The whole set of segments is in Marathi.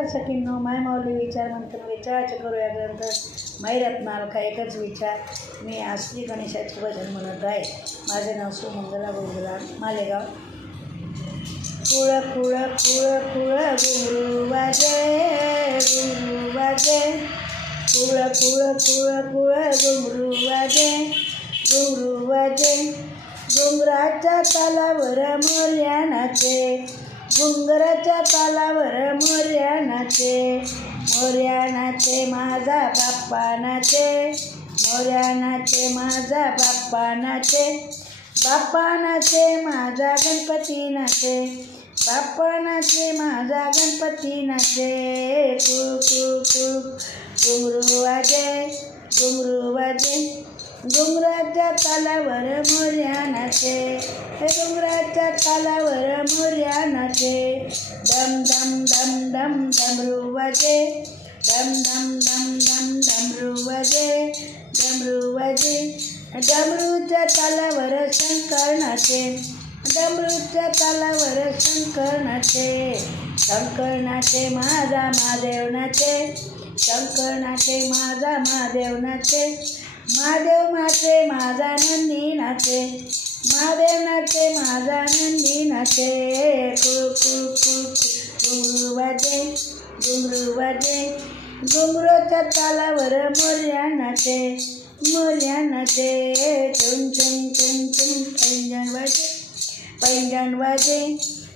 नमस्कार सखींनो माय माऊली विचार मंथन विचाराचे करूया ग्रंथ. मैरत्नाल का एकच विचार. मी आसली गणेशाचे भजन म्हणत आहे. माझे नाव सुमंगला गोगला मालेगाव. कुळ कुळ कुळ कुळ गुरु वाजे गुरु वाजे. कुळ कुळ कुळ कुळ गुरु वाजे गुरु वाजे. डोंगराच्या तालावर मोर्या नाचे डोंगराच्या तालावर मोर्या नाचे मोर्या नाचे माझा बाप्पा नाचे मोर्या नाचे माझा बाप्पा नाचे बाप्पा नाचे माझा गणपती नाचे बाप्पा नाचे माझा गणपती नाचे कु कु कु घुंगरू वाजे घुंगरू वाजे. डोंगराच्या तालावर मोर्या नाचे. हे डोंगराच्या तालावर मोर्या नाचे. डम डम डम डम डमरू वाजे. डम डम डम डम डमरू वाजे. डमरू वाजे. डमरूच्या तालावर शंकर नाचे. डमरूच्या तालावर शंकर नाचे. शंकर नाचे माझा महादेव नाचे. शंकर नाचे माझा महादेव नाचे महादेव नाचे माझा नंदी नाचे महादेव नाचे माझा नंदी नाचे कुळू घुंगरू वाजे घुंगरू वाजे घुंगरूच्या तालावर मोर्या नाचे मोर्या नाचे चुम चुम चुम चुम पैंजण वाजे पैंजण वाजे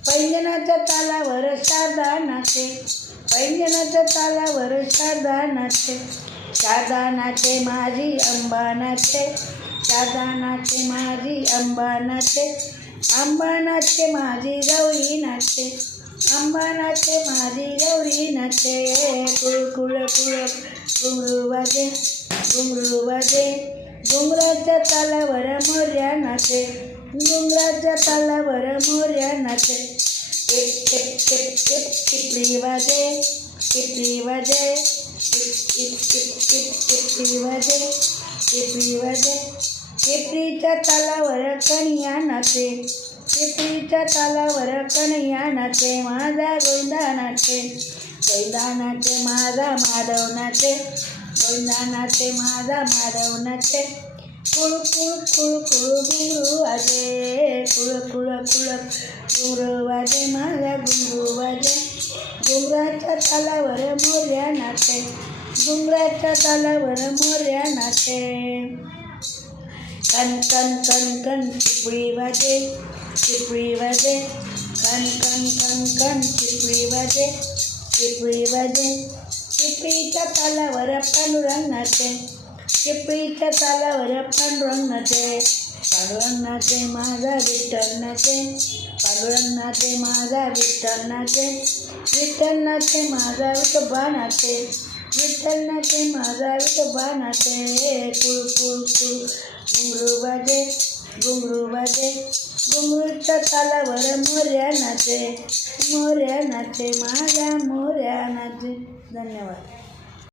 पैंजणाच्या तालावर शारदा नाचे पैंजनाच्या तालावर शारदा नाचे शारदा नाचे माझी अंबा नाचे शारदा नाचे माझी अंबा नाचे अंबा नाचे माझी गौरी नाचे अंबा नाचे माझी गौरी नाचे कुळ कुळ कुळ घुंगरू वाजे घुंगरू वाजे. घुंगराच्या तालावर मोर्या नाचे घुंगराच्या तालावर मोर्या नाचे टिप टिप टिप टिप टिपरी वाजे टिपरी वाजे टिप टिप टिप टिप टिपरी वाजे टिपरी वाजे टिपरीच्या तालावर कणिया नाचे टिपरीच्या तालावर कणिया नाचे माझा गोंदा नाचे गोंदा नाचे माझा माधव नाचे गोंदा नाचे माझा माधव नाचे कुळ कुळ कुळ कुळ वाजे कुळ कुळ कुळ घुंगरू वाजे माझा घुंगरू वाजे घुंगराच्या तालावर मोर्या नाचे घुंगराच्या तालावर मोर्या नाचे कन कन कन कन चिपळी वाजे चिपळी वाजे. कन कन कन कन चिपळी वाजे चिपळी वाजे. चिपळीच्या तालावर पांडुरंग नाचे चिपळीच्या तालावर पांडुरंग नाचे पांडुरंगनाचे माझा विठ्ठल नाचे माझा विठ्ठल नाचे माझा विठोबा नाचे विठ्ठल माझा विठोबा नाचे कुळ कुळ कुळ घुंगरू बाजे घुंगरू बाजे घुंगरूच्या तालावर मोर्या नाचे मोर्या नाचे माझ्या मोर्या नाचे धन्यवाद.